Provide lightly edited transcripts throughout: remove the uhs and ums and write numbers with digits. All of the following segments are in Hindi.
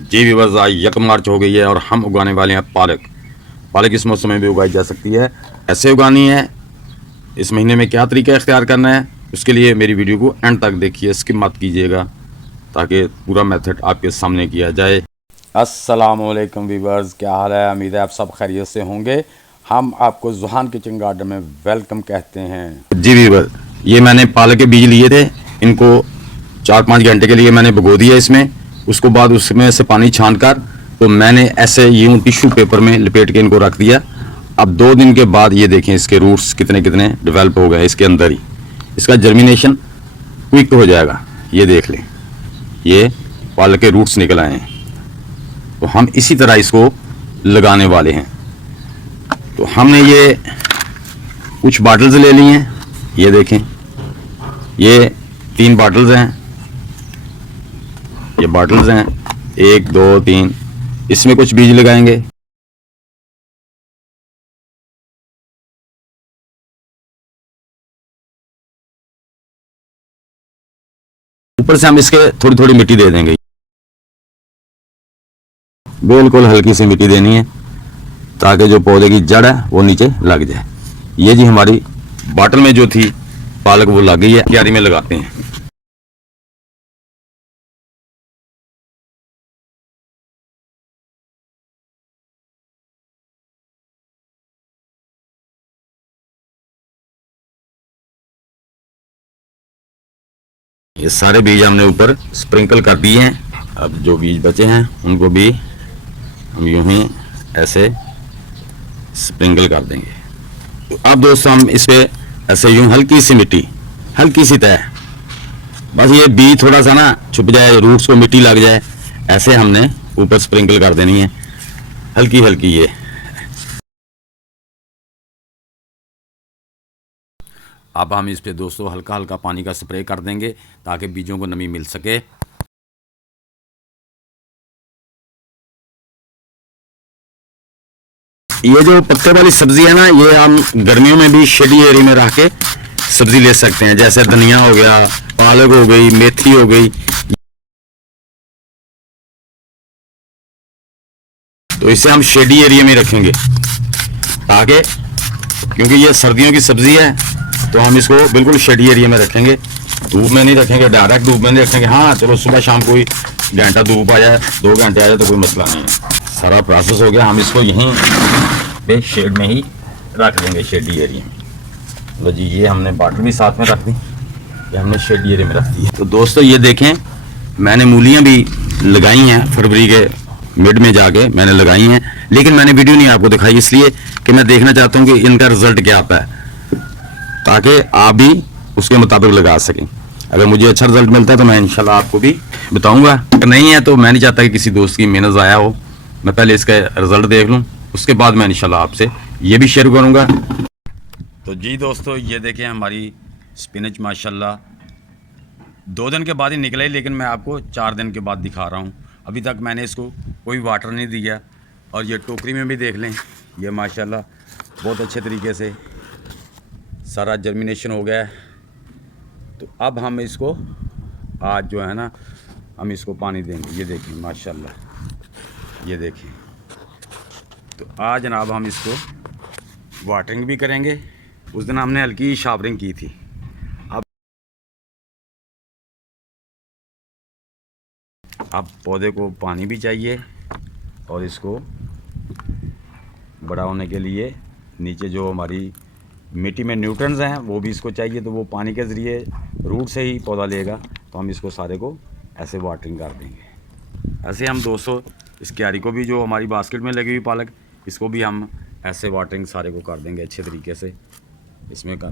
जी व्यूअर्स, आज 1 मार्च हो गई है और हम उगाने वाले हैं पालक। पालक इस मौसम में भी उगाई जा सकती है, ऐसे उगानी है। इस महीने में क्या तरीका इख्तियार करना है, उसके लिए मेरी वीडियो को एंड तक देखिए, स्किप मत कीजिएगा, ताकि पूरा मेथड आपके सामने किया जाए। अस्सलाम वालेकुम व्यूअर्स, क्या हाल है? उम्मीद है आप सब खैरियत से होंगे। हम आपको जुहान किचन गार्डन में वेलकम कहते हैं। जी व्यूअर्स, ये मैंने पालक के बीज लिए थे, इनको 4-5 घंटे के लिए मैंने भिगो दिया इसमें। उसको बाद उसमें से पानी छान कर तो मैंने ऐसे यूं टिश्यू पेपर में लपेट के इनको रख दिया। अब 2 दिन के बाद ये देखें इसके रूट्स कितने कितने डेवलप हो गए इसके अंदर ही। इसका जर्मिनेशन क्विक हो जाएगा। ये देख लें, ये पालक के रूट्स निकल आए हैं। तो हम इसी तरह इसको लगाने वाले हैं। तो हमने ये कुछ बॉटल्स ले ली हैं, ये देखें, ये 3 बॉटल्स हैं। ये बॉटल्स हैं 1 2 3। इसमें कुछ बीज लगाएंगे। ऊपर से हम इसके थोड़ी थोड़ी मिट्टी दे देंगे, बिल्कुल हल्की सी मिट्टी देनी है, ताकि जो पौधे की जड़ है वो नीचे लग जाए। ये जी हमारी बॉटल में जो थी पालक वो लग गई है। क्यारी में लगाते हैं। ये सारे बीज हमने ऊपर स्प्रिंकल कर दिए हैं। अब जो बीज बचे हैं उनको भी हम यूं ही ऐसे स्प्रिंकल कर देंगे। तो अब दोस्तों हम इस पे ऐसे यूं हल्की सी मिट्टी, हल्की सी तय, बस ये बीज थोड़ा सा ना छुप जाए, रूट्स को मिट्टी लग जाए, ऐसे हमने ऊपर स्प्रिंकल कर देनी है, हल्की हल्की। ये अब हम इस पे दोस्तों हल्का हल्का पानी का स्प्रे कर देंगे, ताकि बीजों को नमी मिल सके। ये जो पत्ते वाली सब्जी है ना, ये हम गर्मियों में भी शेडी एरिया में रख के सब्जी ले सकते हैं। जैसे धनिया हो गया, पालक हो गई, मेथी हो गई। तो इसे हम शेडी एरिया में रखेंगे, ताकि क्योंकि ये सर्दियों की सब्जी है, तो हम इसको बिल्कुल शेडी एरिया में रखेंगे। धूप में नहीं रखेंगे, डायरेक्ट धूप में नहीं रखेंगे। हाँ चलो, सुबह शाम कोई घंटा धूप आ जाए, 2 घंटे आ जाए तो कोई मसला नहीं है। सारा प्रोसेस हो गया, हम इसको यहीं पे शेड में ही रख देंगे, शेडी एरिया में। लो जी, ये हमने बॉटल भी साथ में रख दी, ये हमने शेडी एरिया में रख दी है। तो दोस्तों ये देखें, मैंने मूलियाँ भी लगाई हैं, फरवरी के मिड में जाके मैंने लगाई हैं, लेकिन मैंने वीडियो नहीं आपको दिखाई, इसलिए कि मैं देखना चाहता हूँ कि इनका रिजल्ट क्या आता है, ताकि आप भी उसके मुताबिक लगा सकें। अगर मुझे अच्छा रिजल्ट मिलता है तो मैं इंशाल्लाह आपको भी बताऊंगा। अगर नहीं है तो मैं नहीं चाहता कि किसी दोस्त की मेहनत ज़ाया हो। मैं पहले इसका रिजल्ट देख लूँ, उसके बाद मैं इंशाल्लाह आपसे ये भी शेयर करूँगा। तो जी दोस्तों, ये देखें हमारी स्पिनच माशाल्लाह 2 दिन के बाद ही निकला ही, लेकिन मैं आपको 4 दिन के बाद दिखा रहा हूँ। अभी तक मैंने इसको कोई वाटर नहीं दिया। और ये टोकरी में भी देख लें, ये माशाल्लाह बहुत अच्छे तरीके से सारा जर्मिनेशन हो गया है। तो अब हम इसको आज जो है ना, हम इसको पानी देंगे। ये देखें माशाल्लाह, ये देखें। तो आज जनाब हम इसको वाटरिंग भी करेंगे। उस दिन हमने हल्की शावरिंग की थी। अब पौधे को पानी भी चाहिए, और इसको बड़ा होने के लिए नीचे जो हमारी मिट्टी में न्यूट्रंस हैं वो भी इसको चाहिए। तो वो पानी के ज़रिए रूट से ही पौधा लेगा। तो हम इसको सारे को ऐसे वाटरिंग कर देंगे। ऐसे हम 200 इस क्यारी को भी, जो हमारी बास्केट में लगी हुई पालक, इसको भी हम ऐसे वाटरिंग सारे को कर देंगे अच्छे तरीके से। इसमें का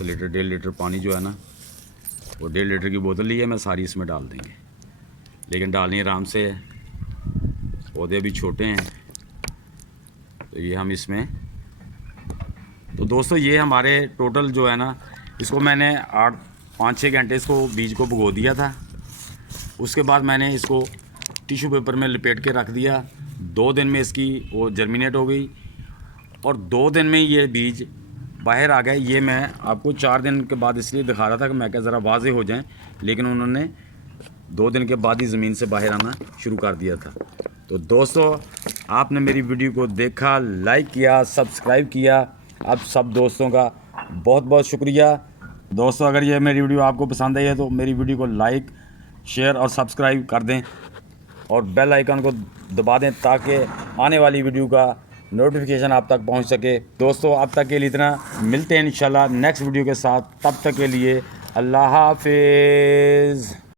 लीटर 1.5 लीटर पानी जो है ना, वो 1.5 लीटर की बोतल ली है, मैं सारी इसमें डाल देंगे। लेकिन डालनी आराम से है, पौधे भी छोटे हैं। तो ये हम इसमें, तो दोस्तों ये हमारे टोटल जो है ना, इसको मैंने 5-6 घंटे इसको बीज को भिगो दिया था। उसके बाद मैंने इसको टिश्यू पेपर में लपेट के रख दिया। 2 दिन में इसकी वो जर्मिनेट हो गई, और 2 दिन में ये बीज बाहर आ गए। ये मैं आपको 4 दिन के बाद इसलिए दिखा रहा था कि मैं क्या ज़रा वाज़े हो जाएं, लेकिन उन्होंने 2 दिन के बाद ही ज़मीन से बाहर आना शुरू कर दिया था। तो दोस्तों, आपने मेरी वीडियो को देखा, लाइक किया, सब्सक्राइब किया, आप सब दोस्तों का बहुत बहुत शुक्रिया। दोस्तों, अगर ये मेरी वीडियो आपको पसंद आई है तो मेरी वीडियो को लाइक, शेयर और सब्सक्राइब कर दें और बेल आइकन को दबा दें ताकि आने वाली वीडियो का नोटिफिकेशन आप तक पहुंच सके। दोस्तों, अब तक के लिए इतना, मिलते हैं इंशाल्लाह नेक्स्ट वीडियो के साथ। तब तक के लिए अल्लाह हाफिज़।